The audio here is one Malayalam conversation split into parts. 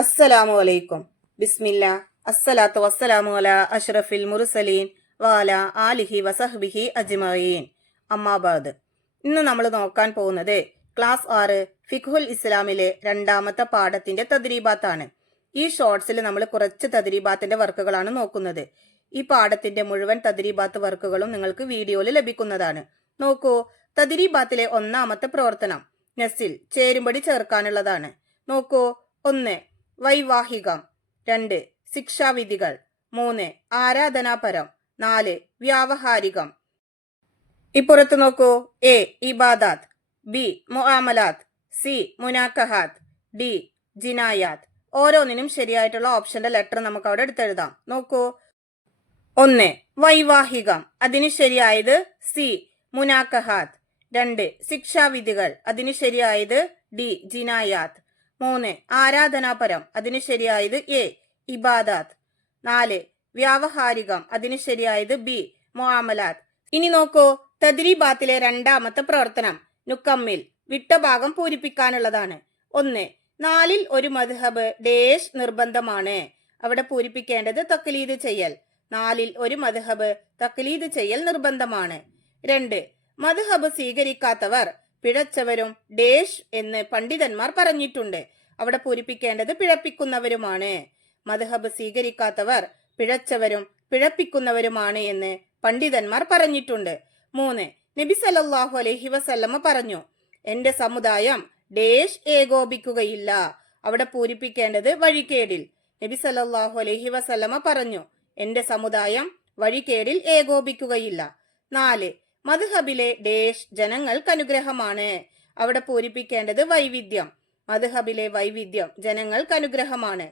അസ്സലാമു അലൈക്കും. ബിസ്മില്ലാ അസ്സലാത്തു വസ്സലാമു അലാ അഷ്റഫിൽ മുർസലീൻ വാല ആലിഹി വസഹ്ബിഹി അജ്മഈൻ. അമ്മാബാദ്. ഇന്ന് നമ്മൾ നോക്കാൻ പോകുന്നത് ക്ലാസ് 6 ഫിഖ്ഹുൽ ഇസ്ലാമിലെ രണ്ടാമത്തെ പാഠത്തിന്റെ തദ്രീബാത്താണ്. ഈ ഷോർട്സിൽ നമ്മൾ കുറച്ച് തദ്രീബാത്തിന്റെ വർക്കുകളാണ് നോക്കുന്നത്. ഈ പാഠത്തിന്റെ മുഴുവൻ തദ്രീബാത്ത് വർക്കുകളും നിങ്ങൾക്ക് വീഡിയോയിൽ ലഭിക്കുന്നതാണ്. നോക്കൂ, തദ്രീബാത്തിലെ ഒന്നാമത്തെ പ്രവർത്തനം നസിൽ ചേരുംപടി ചേർക്കാനുള്ളതാണ്. നോക്കൂ, 1 വൈവാഹികം, 2 ശിക്ഷാവിധികൾ, 3 ആരാധനാപരം, 4 വ്യാവഹാരികം. ഇപ്പുറത്ത് നോക്കൂ, എ ഇബാദാത്ത്, ബി മുആമലാത്ത്, സി മുനാക്കഹാത്ത്, ഡി ജിനായാത്ത്. ഓരോന്നിനും ശരിയായിട്ടുള്ള ഓപ്ഷന്റെ ലെറ്റർ നമുക്ക് അവിടെ എടുത്തെഴുതാം. നോക്കൂ, 1 വൈവാഹികം, അതിന് ശരിയായത് സി മുനാക്കഹാത്ത്. 2 ശിക്ഷാവിധികൾ, അതിന് ശരിയായത് ഡി ജിനായാത്ത്. 3 ആരാധനാപരം, അതിന് ശരിയായത് എ ഇബാദാത്ത്. 4 വ്യാവഹാരികം, അതിന് ശരിയായത് ബി മുആമലാത്ത്. ഇനി നോക്കൂ, തദ്രീബാത്തിലെ രണ്ടാമത്തെ പ്രവർത്തനം നുക്കമ്മിൽ, വിട്ട ഭാഗം പൂരിപ്പിക്കാനുള്ളതാണ്. 1 4 ഒരു മദ്ഹബ് ഡേഷ് നിർബന്ധമാണ്. അവിടെ പൂരിപ്പിക്കേണ്ടത് തക്ലീദ് ചെയ്യൽ. 4 ഒരു മദ്ഹബ് തക്ലീദ് ചെയ്യൽ നിർബന്ധമാണ്. 2 മദ്ഹബ് സ്വീകരിക്കാത്തവർ പിഴച്ചവരും ഡേഷ് എന്ന് പണ്ഡിതന്മാർ പറഞ്ഞിട്ടുണ്ട്. അവിടെ പൂരിപ്പിക്കേണ്ടത് പിഴപ്പിക്കുന്നവരുമാണ്. മദ്ഹബ് സ്വീകരിക്കാത്തവർ പിഴച്ചവരും പിഴപ്പിക്കുന്നവരുമാണ് എന്ന് പണ്ഡിതന്മാർ പറഞ്ഞിട്ടുണ്ട്. 3 നബി സല്ലല്ലാഹു അലൈഹി വസല്ലമ പറഞ്ഞു, എന്റെ സമുദായം ഡേഷ് ഏകോപിക്കുകയില്ല. അവിടെ പൂരിപ്പിക്കേണ്ടത് വഴികേടിൽ. നബി സല്ലല്ലാഹു അലൈഹി വസല്ലമ പറഞ്ഞു, എന്റെ സമുദായം വഴികേടിൽ ഏകോപിക്കുകയില്ല. 4 മദ്ഹബിലെ ഡേഷ് ജനങ്ങൾക്ക് അനുഗ്രഹമാണ്. അവിടെ പൂരിപ്പിക്കേണ്ടത് വൈവിധ്യം. മദ്ഹബിലെ വൈവിധ്യം ജനങ്ങൾക്ക് അനുഗ്രഹമാണ്.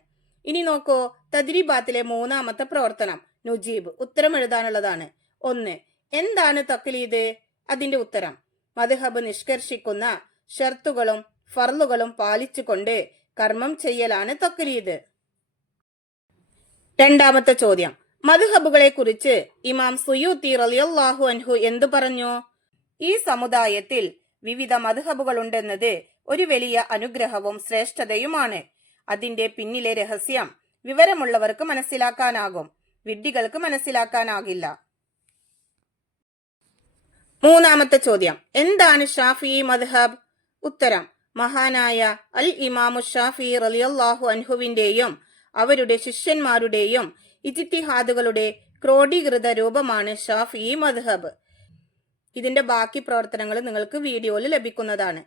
ഇനി നോക്കൂ, തദ്രീബാത്തിലെ മൂന്നാമത്തെ പ്രവർത്തനം നുജീബ്, ഉത്തരം എഴുതാനുള്ളതാണ്. 1 എന്താണ് തക്ലീദ്? അതിന്റെ ഉത്തരം മദ്ഹബ് നിഷ്കർഷിക്കുന്ന ഷർത്തുകളും ഫർളുകളും പാലിച്ചുകൊണ്ട് കർമ്മം ചെയ്യലാണ് തക്ലീദ്. രണ്ടാമത്തെ ചോദ്യം, മദ്ഹബുകളെ കുറിച്ച് ഇമാം സുയൂത്തി റളിയല്ലാഹു അൻഹു എന്തു പറഞ്ഞു? ഈ സമുദായത്തിൽ വിവിധ മദ്ഹബുകളുണ്ടെന്നത് ഒരു വലിയ അനുഗ്രഹവും ശ്രേഷ്ഠതയുമാണ്. അതിന്റെ പിന്നിലെ രഹസ്യം വിവരമുള്ളവർക്ക് മനസ്സിലാക്കാനാകും, വിഡ്ഢികൾക്ക് മനസ്സിലാക്കാനാകില്ല. മൂന്നാമത്തെ ചോദ്യം, എന്താണ് ഷാഫിഈ മദ്ഹബ്? ഉത്തരം മഹാനായ അൽ ഇമാമു ഷാഫിഈ റളിയല്ലാഹു അൻഹുവിന്റെയും അവരുടെ ശിഷ്യന്മാരുടെയും ഇജ്തിഹാദുകളുടെ ക്രോഡീകൃത രൂപമാണ് ഷാഫിഈ മദ്ഹബ്. ഇതിന്റെ ബാക്കി പ്രവർത്തനങ്ങൾ നിങ്ങൾക്ക് വീഡിയോയിൽ ലഭിക്കുന്നതാണ്.